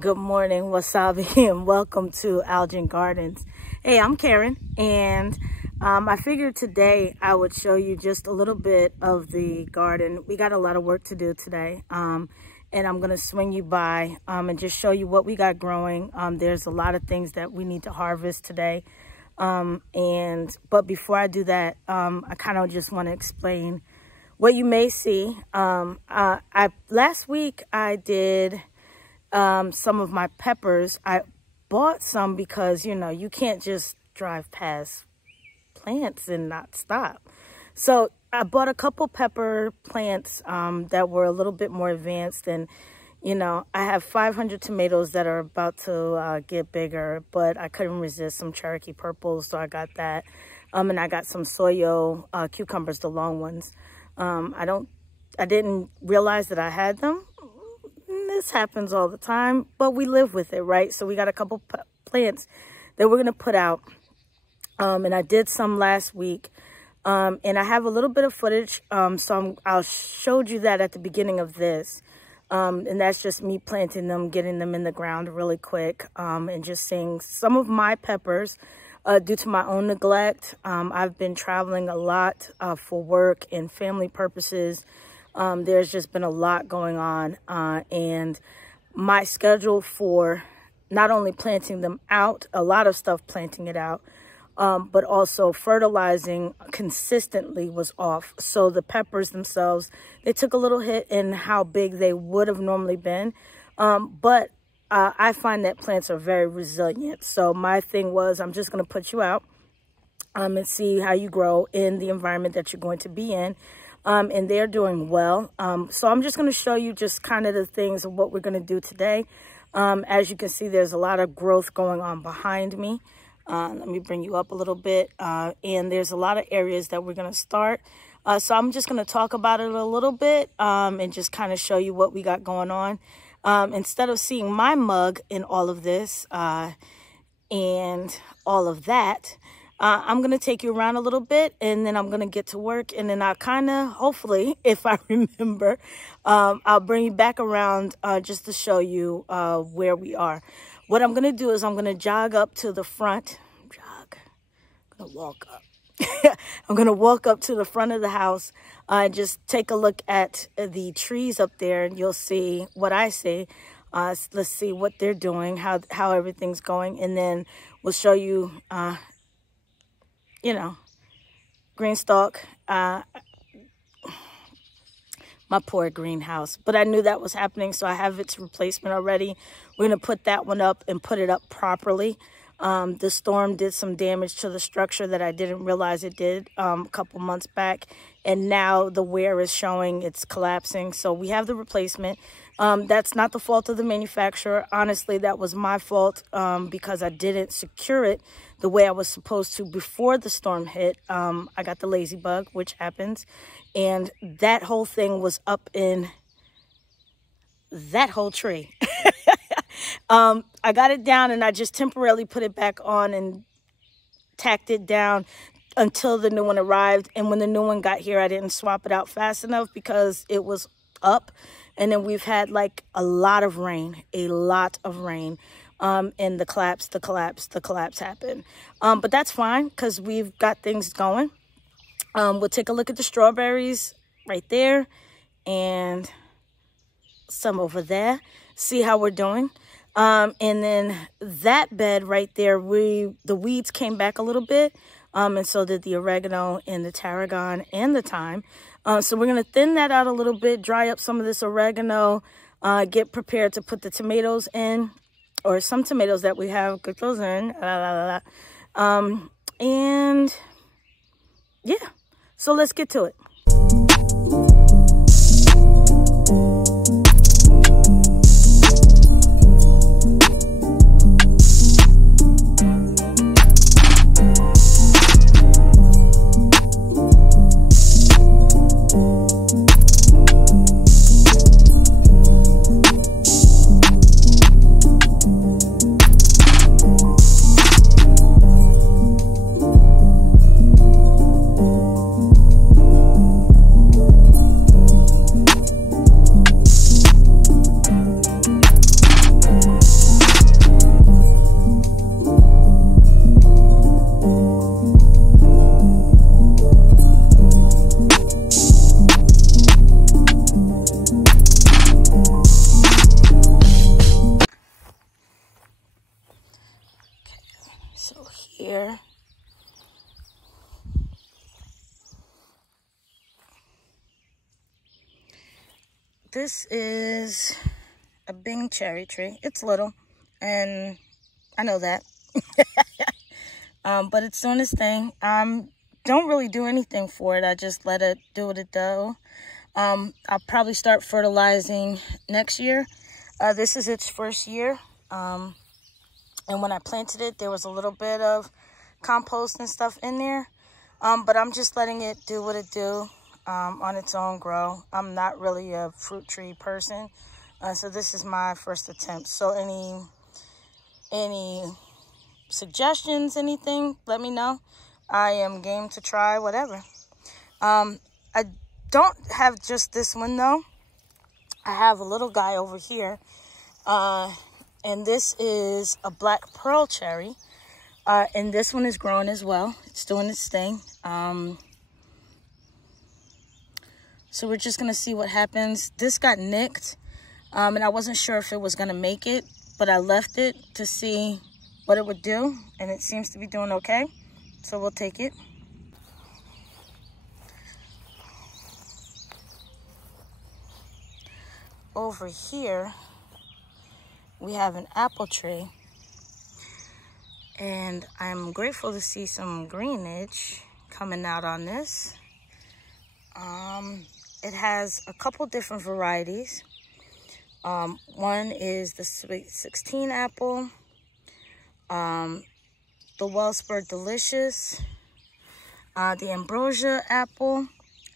Good morning, Wasabi, and welcome to Algin Gardens. Hey, I'm Karen, and I figured today I would show you just a little bit of the garden. We got a lot of work to do today, and I'm going to swing you by and just show you what we got growing. There's a lot of things that we need to harvest today, but before I do that, I kind of just want to explain what you may see. Last week I did some of my peppers. I bought some because, you know, you can't just drive past plants and not stop. So I bought a couple pepper plants that were a little bit more advanced, and you know, I have 500 tomatoes that are about to get bigger, but I couldn't resist some Cherokee purples, so I got that. And I got some Soyo cucumbers, the long ones. I didn't realize that I had them. This happens all the time, but we live with it, right? So we got a couple plants that we're going to put out. And I did some last week. And I have a little bit of footage. So I'll showed you that at the beginning of this. And that's just me planting them, getting them in the ground really quick. And just seeing some of my peppers due to my own neglect. I've been traveling a lot for work and family purposes. There's just been a lot going on, and my schedule for not only planting them out, a lot of stuff planting it out, but also fertilizing consistently was off. So the peppers themselves, they took a little hit in how big they would have normally been, but I find that plants are very resilient. So my thing was, I'm just going to put you out and see how you grow in the environment that you're going to be in. And they're doing well. So I'm just going to show you just kind of the things of what we're going to do today. As you can see, there's a lot of growth going on behind me. Let me bring you up a little bit. And there's a lot of areas that we're going to start. So I'm just going to talk about it a little bit and just kind of show you what we got going on. Instead of seeing my mug in all of this and all of that, I'm going to take you around a little bit, and then I'm going to get to work, and then I'll kind of, hopefully, if I remember, I'll bring you back around just to show you where we are. What I'm going to do is I'm going to jog up to the front. I'm going to walk up. I'm going to walk up to the front of the house, just take a look at the trees up there, and you'll see what I see. Let's see what they're doing, how everything's going, and then we'll show you you know, green stalk, my poor greenhouse. But I knew that was happening, so I have its replacement already. We're going to put that one up and put it up properly. The storm did some damage to the structure that I didn't realize it did a couple months back. And now the wear is showing it's collapsing. So we have the replacement. That's not the fault of the manufacturer. Honestly, that was my fault because I didn't secure it the way I was supposed to before the storm hit. I got the lazy bug, which happens. And that whole thing was up in that whole tree. I got it down and I just temporarily put it back on and tacked it down until the new one arrived. And when the new one got here, I didn't swap it out fast enough because it was up. And then we've had like a lot of rain. And the collapse happened. But that's fine because we've got things going. We'll take a look at the strawberries right there and some over there. See how we're doing. And then that bed right there, the weeds came back a little bit. And so did the oregano and the tarragon and the thyme. So we're going to thin that out a little bit, dry up some of this oregano, get prepared to put the tomatoes in, or some tomatoes that we have, put those in. And yeah, so let's get to it. this is a Bing cherry tree. It's little, and I know that. But it's doing its thing. Don't really do anything for it. I just let it do what it does. I'll probably start fertilizing next year. This is its first year. And when I planted it, there was a little bit of compost and stuff in there. But I'm just letting it do what it do on its own grow. I'm not really a fruit tree person. So this is my first attempt. So any suggestions, anything, let me know. I am game to try whatever. I don't have just this one though. I have a little guy over here. And this is a black pearl cherry. And this one is growing as well. It's doing its thing. So we're just going to see what happens. This got nicked. And I wasn't sure if it was going to make it. But I left it to see what it would do. And it seems to be doing okay. So we'll take it. Over here, we have an apple tree. And I'm grateful to see some greenage coming out on this. It has a couple different varieties. One is the Sweet 16 apple, the Wellspur Delicious, the Ambrosia apple,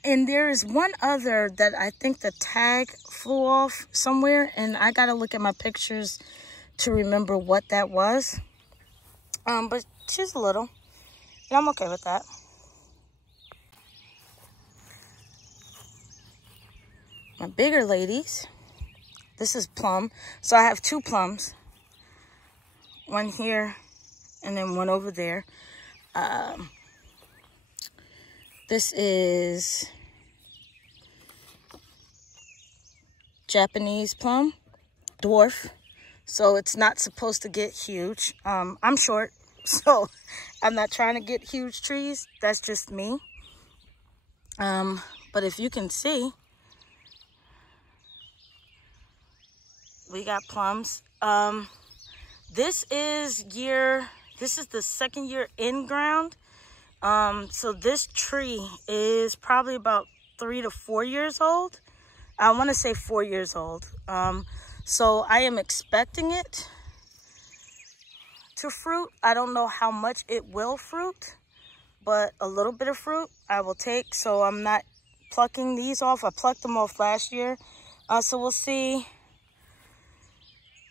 and there's one other that I think the tag flew off somewhere, and I gotta look at my pictures to remember what that was. But she's little, and I'm okay with that. My bigger ladies, this is plum. So I have two plums. One here, and then one over there. This is Japanese plum, dwarf. So it's not supposed to get huge. I'm short, so I'm not trying to get huge trees. That's just me. But if you can see, we got plums. This is the second year in ground. So this tree is probably about 3 to 4 years old. I want to say 4 years old. So I am expecting it to fruit. I don't know how much it will fruit, but a little bit of fruit I will take. So I'm not plucking these off. I plucked them off last year. So we'll see.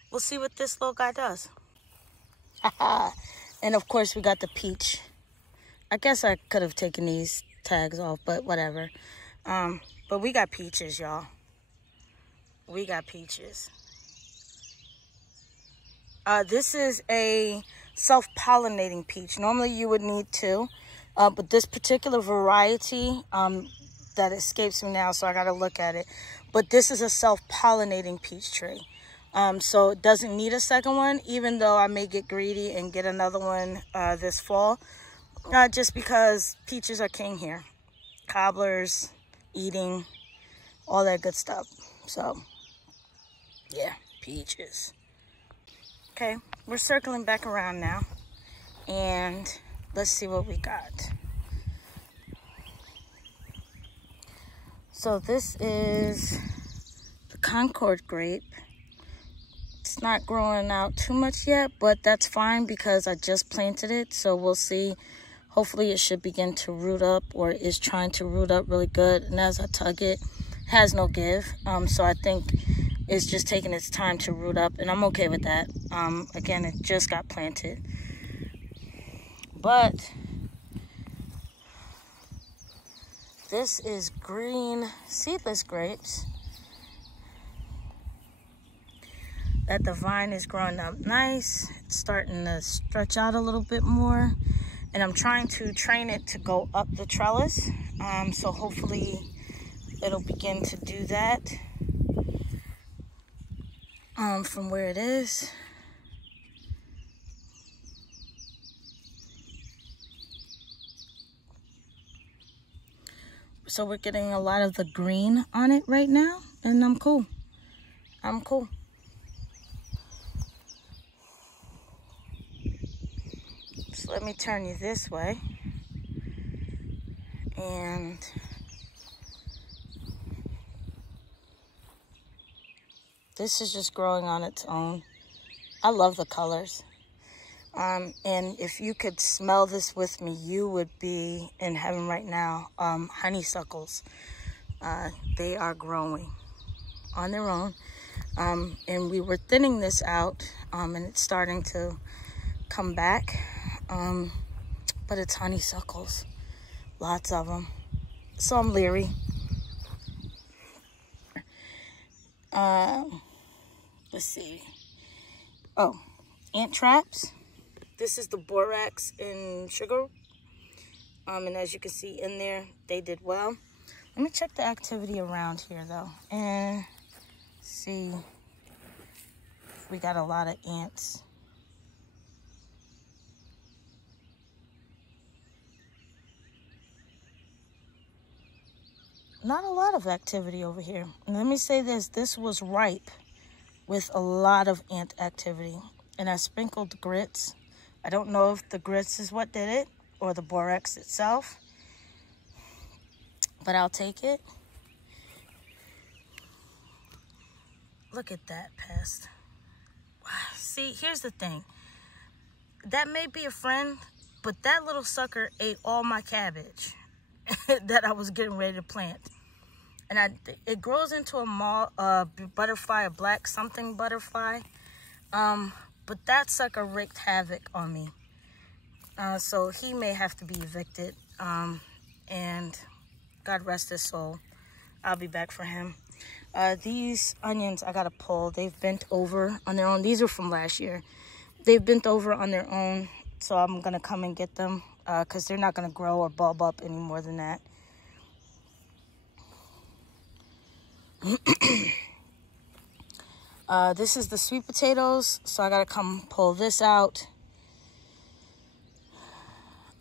We'll see what this little guy does. And of course we got the peach. I guess I could have taken these tags off, but whatever. But we got peaches, y'all. We got peaches. This is a self-pollinating peach. Normally you would need two, but this particular variety that escapes me now, so I got to look at it. But this is a self-pollinating peach tree. So it doesn't need a second one, even though I may get greedy and get another one this fall. Just because peaches are king here. Cobblers, eating, all that good stuff. So, yeah, peaches. Okay, we're circling back around now. And let's see what we got. So this is the Concord grape. It's not growing out too much yet, but that's fine because I just planted it. So we'll see. Hopefully it should begin to root up, or is trying to root up really good. And as I tug it, has no give. So I think it's just taking its time to root up, and I'm okay with that. Again, it just got planted. But this is green seedless grapes that the vine is growing up nice. It's starting to stretch out a little bit more. And I'm trying to train it to go up the trellis. So hopefully it'll begin to do that from where it is. So we're getting a lot of the green on it right now. and I'm cool. I'm cool. So let me turn you this way. And this is just growing on its own. I love the colors. And if you could smell this with me, you would be in heaven right now. Honeysuckles, they are growing on their own. And we were thinning this out, and it's starting to come back. But it's honeysuckles, lots of them. So I'm leery. Let's see. Oh, ant traps. This is the borax and sugar. And as you can see in there, they did well. Let me check the activity around here though, and see if we got a lot of ants. Not a lot of activity over here. And let me say this was ripe with a lot of ant activity. And I sprinkled grits. I don't know if the grits is what did it or the borax itself, but I'll take it. Look at that pest. See, here's the thing. That may be a friend, but that little sucker ate all my cabbage that I was getting ready to plant. And it grows into a butterfly, a black something butterfly. But that sucker wreaked havoc on me. So he may have to be evicted. And God rest his soul. I'll be back for him. These onions I gotta pull. They've bent over on their own. These are from last year. They've bent over on their own. So I'm gonna come and get them because they're not gonna grow or bulb up any more than that. This is the sweet potatoes, so I gotta come pull this out.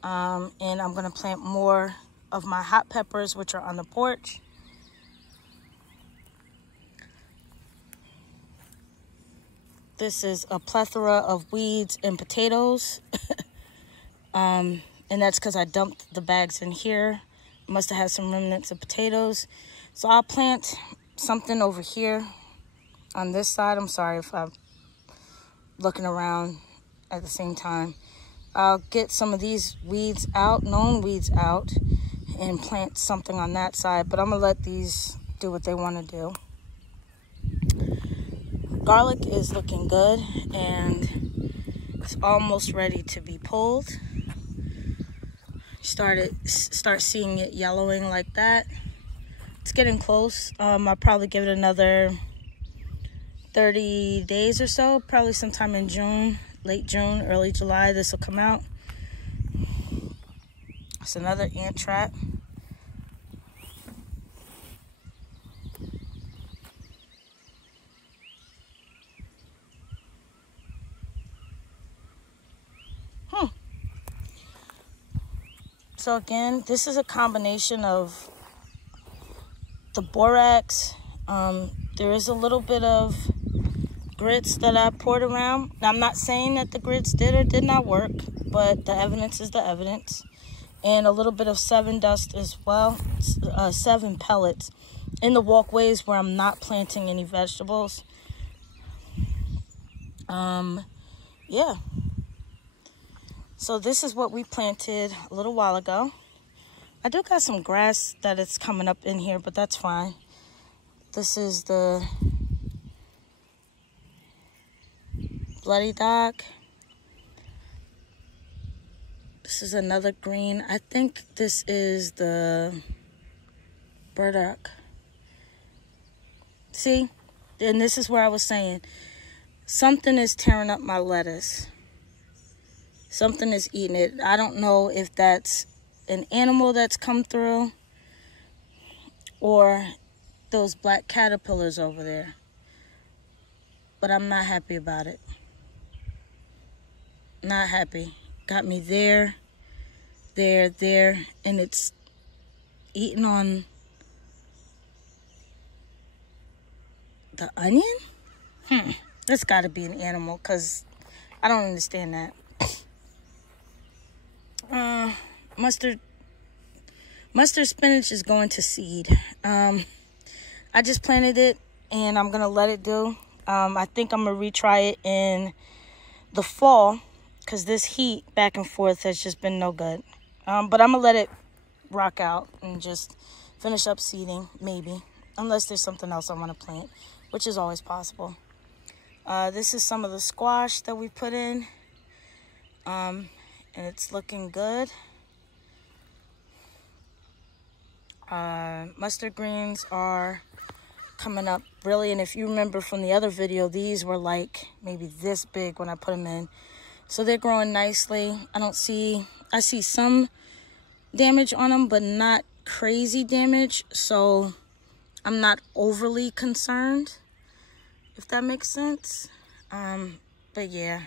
And I'm gonna plant more of my hot peppers, which are on the porch. This is a plethora of weeds and potatoes. And that's because I dumped the bags in here. Must have had some remnants of potatoes. So I'll plant something over here on this side. I'm sorry if I'm looking around at the same time. I'll get some of these weeds out, known weeds out, and plant something on that side. But I'm gonna let these do what they want to do. Garlic is looking good and it's almost ready to be pulled. Start seeing it yellowing like that. It's getting close. I'll probably give it another 30 days or so. Probably sometime in June, late June, early July, this will come out. It's another ant trap. So again, this is a combination of the borax. There is a little bit of grits that I poured around. Now, I'm not saying that the grits did or did not work, but the evidence is the evidence. And a little bit of 7 dust as well, 7 pellets in the walkways where I'm not planting any vegetables. Yeah. So this is what we planted a little while ago. I do got some grass that is coming up in here, but that's fine. This is the bloody dock. This is another green. I think this is the burdock. See? And this is where I was saying, something is tearing up my lettuce. Something is eating it. I don't know if that's an animal that's come through or those black caterpillars over there. But I'm not happy about it. Not happy. Got me there, and it's eating on The onion? That's got to be an animal, because I don't understand that. Mustard spinach is going to seed. I just planted it, and I'm going to let it do. I think I'm going to retry it in the fall, because this heat back and forth has just been no good. But I'm going to let it rock out and just finish up seeding, maybe. Unless there's something else I want to plant, which is always possible. This is some of the squash that we put in. And it's looking good. Mustard greens are coming up really, and if you remember from the other video, these were like maybe this big when I put them in. So they're growing nicely. I see some damage on them, but not crazy damage, so I'm not overly concerned, if that makes sense. But yeah,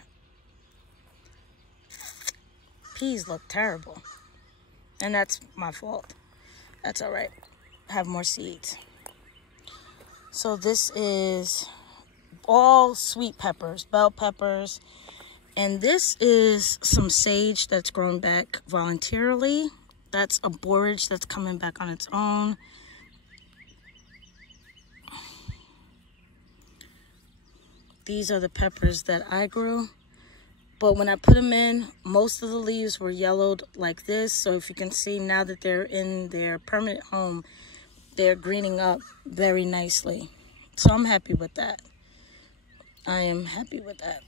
peas look terrible, and that's my fault. That's all right. Have more seeds. So this is all sweet peppers, bell peppers, and this is some sage that's grown back voluntarily. That's a borage that's coming back on its own. These are the peppers that I grew. But when I put them in, most of the leaves were yellowed like this. So if you can see, now that they're in their permanent home, they're greening up very nicely. So I'm happy with that. I am happy with that.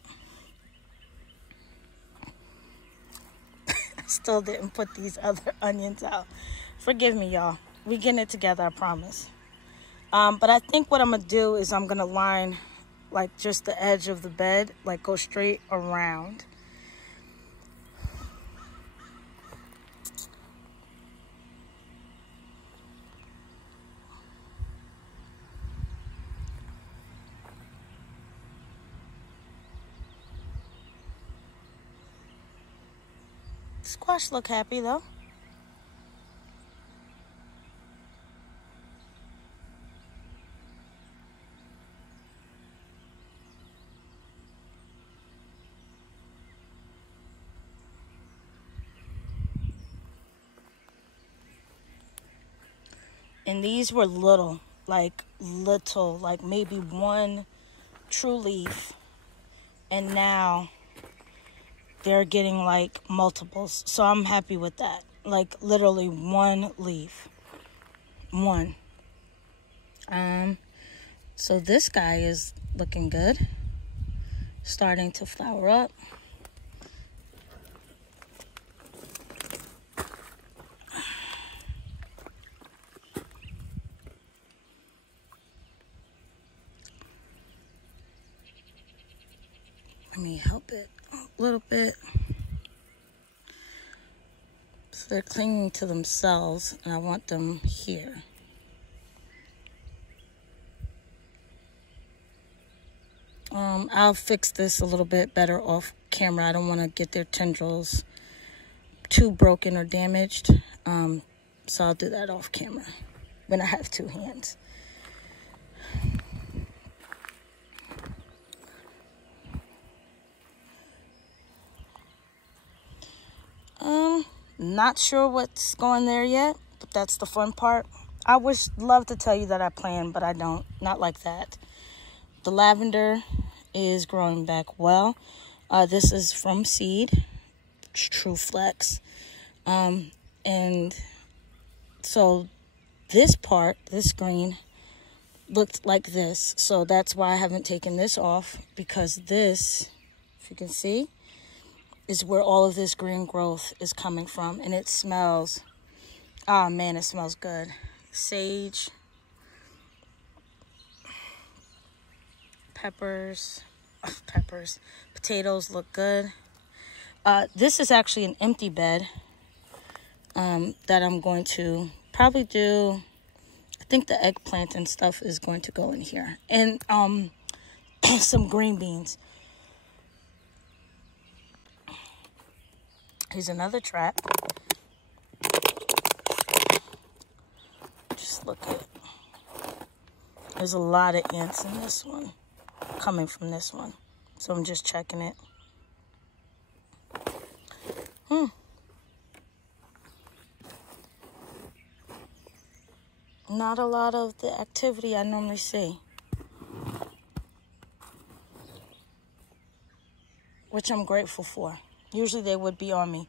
I still didn't put these other onions out. Forgive me, y'all. We're getting it together, I promise. But I think what I'm going to do is I'm going to line like just the edge of the bed, like go straight around. Squash look happy though. And these were little, like maybe one true leaf. And now they're getting like multiples. So I'm happy with that. Like literally one leaf. One. So this guy is looking good. Starting to flower up. Let me help it a little bit. So they're clinging to themselves, and I want them here. I'll fix this a little bit better off camera. I don't want to get their tendrils too broken or damaged. So I'll do that off camera when I have two hands. Not sure what's going there yet, but that's the fun part. I love to tell you that I plan, but I don't. Not like that. The lavender is growing back well. This is from seed, True Flex. And so this part, this green, looked like this. So that's why I haven't taken this off, because this, if you can see, is where all of this green growth is coming from. And it smells, oh man, it smells good. Sage, peppers, potatoes look good. This is actually an empty bed that I'm going to probably do. I think the eggplant and stuff is going to go in here. And some green beans. Here's another trap. Just look at it. There's a lot of ants in this one, coming from this one. So I'm just checking it. Not a lot of the activity I normally see, which I'm grateful for. Usually they would be on me.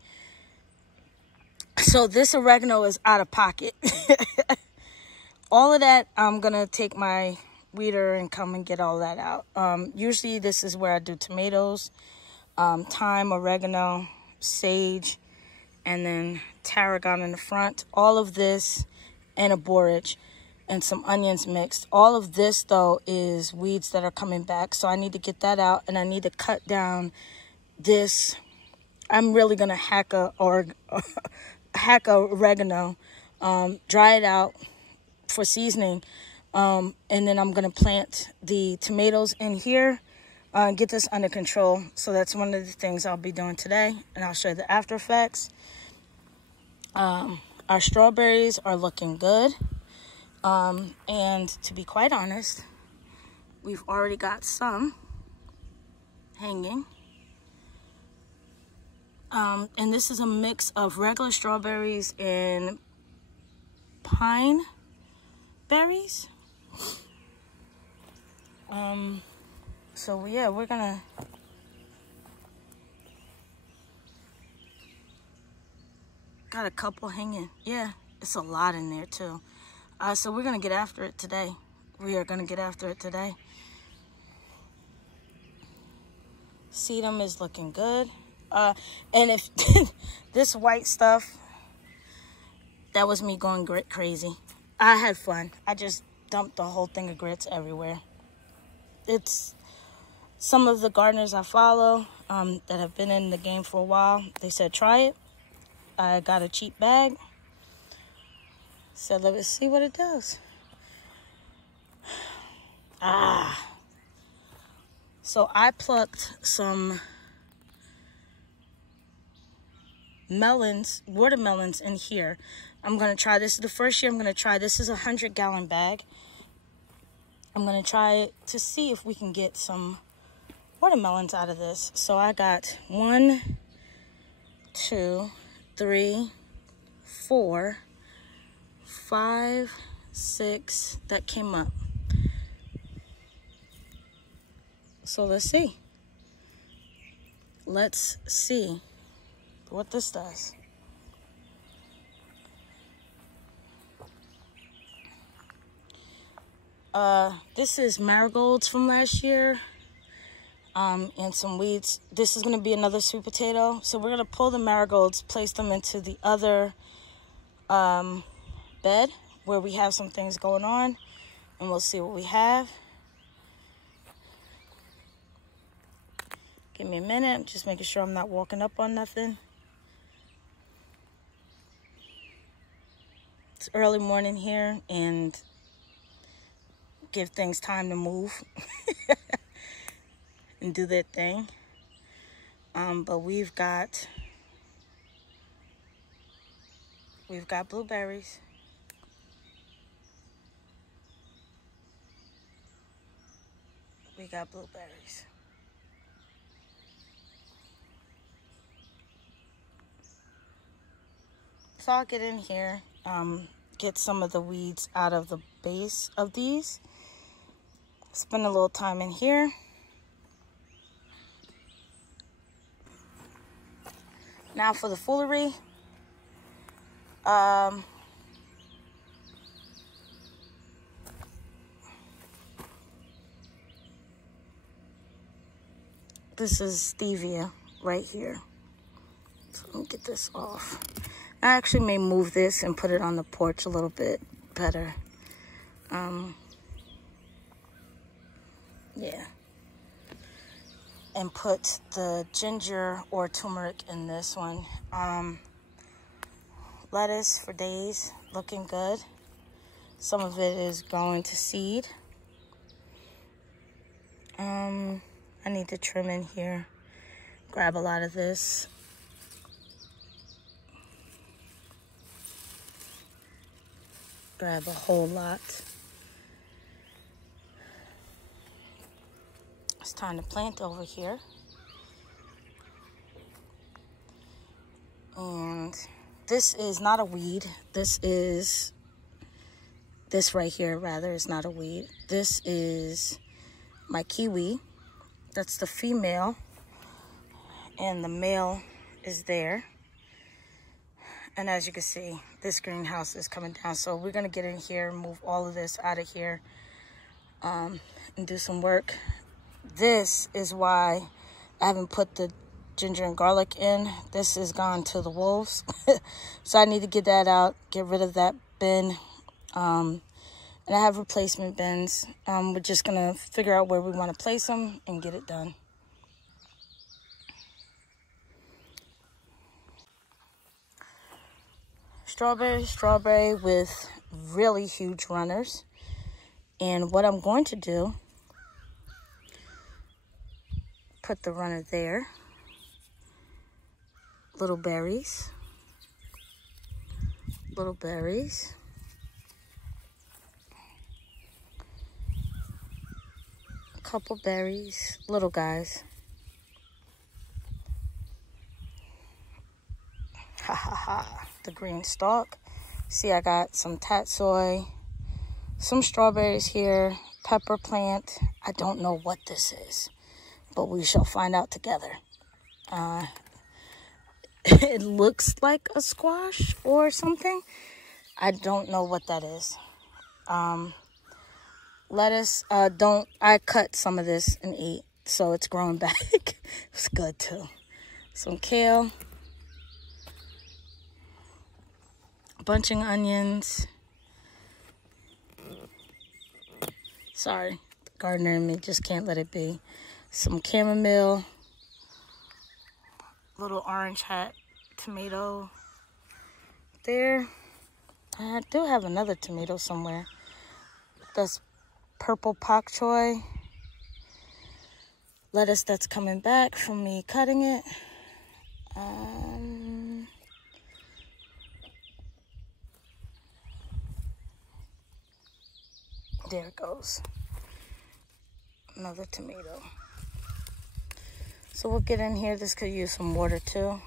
So this oregano is out of pocket. All of that, I'm gonna take my weeder and come and get all that out. Usually this is where I do tomatoes, thyme, oregano, sage, and then tarragon in the front. All of this and a borage and some onions mixed. All of this though is weeds that are coming back, so I need to get that out, and I need to cut down this. I'm really gonna hack oregano, dry it out for seasoning, and then I'm gonna plant the tomatoes in here, get this under control. So that's one of the things I'll be doing today, and I'll show you the after effects. Our strawberries are looking good, and to be quite honest, we've already got some hanging. And this is a mix of regular strawberries and pine berries. So yeah, we're gonna got a couple hanging. Yeah, it's a lot in there too. So we're gonna get after it today. We are gonna get after it today. Sedum is looking good. And if this white stuff, that was me going crazy. I had fun. I just dumped the whole thing of grits everywhere. It's some of the gardeners I follow that have been in the game for a while. They said, try it. I got a cheap bag. Said, let's see what it does. So I plucked some watermelons in here. I'm gonna try this. The first year I'm gonna try this. Is a 100-gallon bag. I'm gonna try it to see if we can get some watermelons out of this. So I got 1, 2, 3, 4, 5, 6 that came up. So let's see. Let's see what this does. This is marigolds from last year, and some weeds. This is gonna be another sweet potato. So we're gonna pull the marigolds, place them into the other bed where we have some things going on, and we'll see what we have. Give me a minute. I'm just making sure I'm not walking up on nothing. It's early morning here, and give things time to move and do their thing. But we've got blueberries. We got blueberries. So I'll get in here, get some of the weeds out of the base of these. Spend a little time in here. Now for the foolery. This is stevia right here. So let me get this off. I actually may move this and put it on the porch a little bit better. Yeah. And put the ginger or turmeric in this one. Lettuce for days, looking good. Some of it is going to seed. I need to trim in here. Grab a lot of this. Grab a whole lot. It's time to plant over here. And this is not a weed. This right here, rather, is not a weed. This is my kiwi. That's the female. And the male is there. And as you can see, this greenhouse is coming down. So we're going to get in here, move all of this out of here, and do some work. This is why I haven't put the ginger and garlic in. This is gone to the wolves. So I need to get that out, get rid of that bin. And I have replacement bins. We're just going to figure out where we want to place them and get it done. Strawberry with really huge runners. And what I'm going to do, put the runner there. Little berries. Little berries. A couple berries, little guys. Ha ha ha. The green stalk. See, I got some tatsoi, some strawberries here, pepper plant. I don't know what this is, but we shall find out together. It looks like a squash or something. I don't know what that is. Lettuce, I cut some of this and ate, so it's growing back. It's good too. Some kale. Bunching onions. Sorry, the gardener in me just can't let it be. Some chamomile. Little orange hat tomato there. I do have another tomato somewhere. That's purple pak choi. Lettuce that's coming back from me cutting it. There it goes. Another tomato. So we'll get in here. This could use some water too.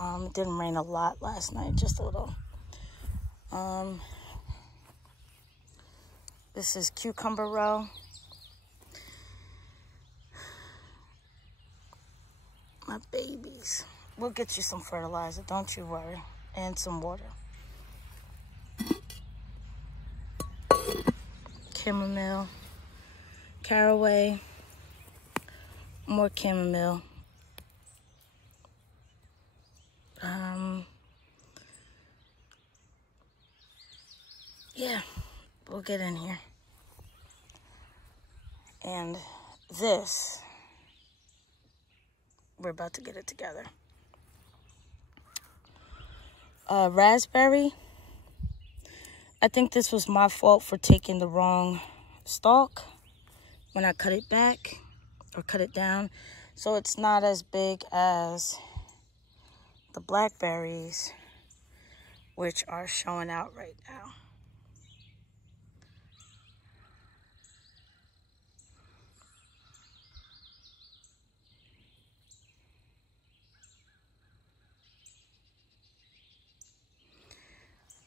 It didn't rain a lot last night, just a little. This is cucumber row. My babies. We'll get you some fertilizer, don't you worry. And some water. Chamomile, caraway, more chamomile. Yeah, we'll get in here. And this, we're about to get it together. Raspberry. I think this was my fault for taking the wrong stalk when I cut it back or cut it down. So it's not as big as the blackberries, which are showing out right now.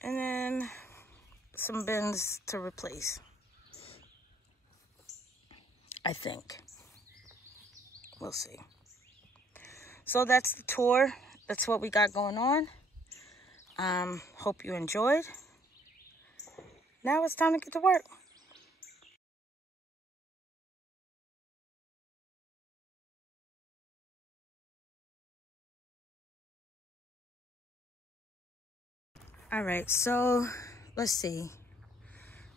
And then some bins to replace, I think. We'll see. So that's the tour. That's what we got going on. Hope you enjoyed. Now it's time to get to work. All right, so let's see.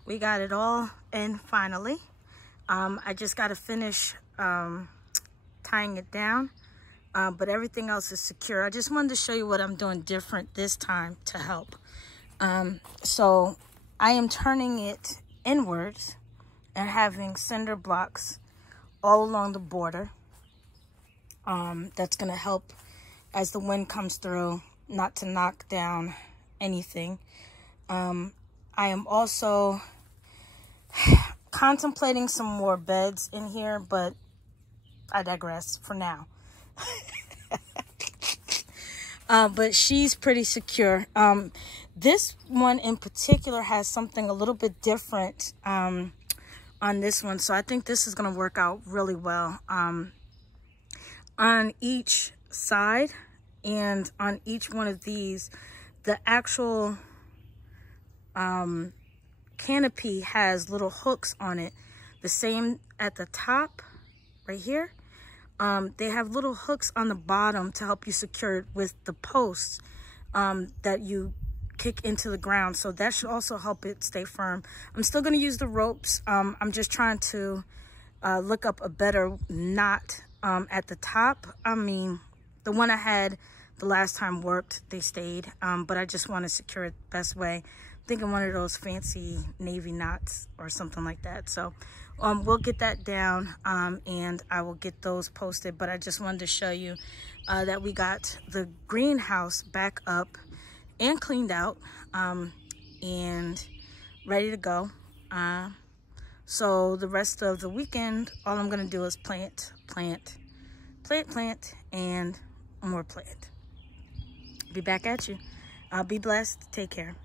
We got it all in finally. I just got to finish tying it down, but everything else is secure. I just wanted to show you what I'm doing different this time to help. So I am turning it inwards and having cinder blocks all along the border. That's going to help as the wind comes through not to knock down anything. I am also contemplating some more beds in here, but I digress for now. But she's pretty secure. This one in particular has something a little bit different on this one. So I think this is going to work out really well. On each side and on each one of these, the actual canopy has little hooks on it. The same at the top right here. They have little hooks on the bottom to help you secure it with the posts that you kick into the ground. So that should also help it stay firm. I'm still going to use the ropes. I'm just trying to look up a better knot at the top. I mean, the one I had the last time worked. They stayed, but I just want to secure it the best way. I'm thinking one of those fancy navy knots or something like that. So we'll get that down and I will get those posted. But I just wanted to show you that we got the greenhouse back up and cleaned out and ready to go. So the rest of the weekend, all I'm gonna do is plant, and more plant. Be back at you. Be blessed. Take care.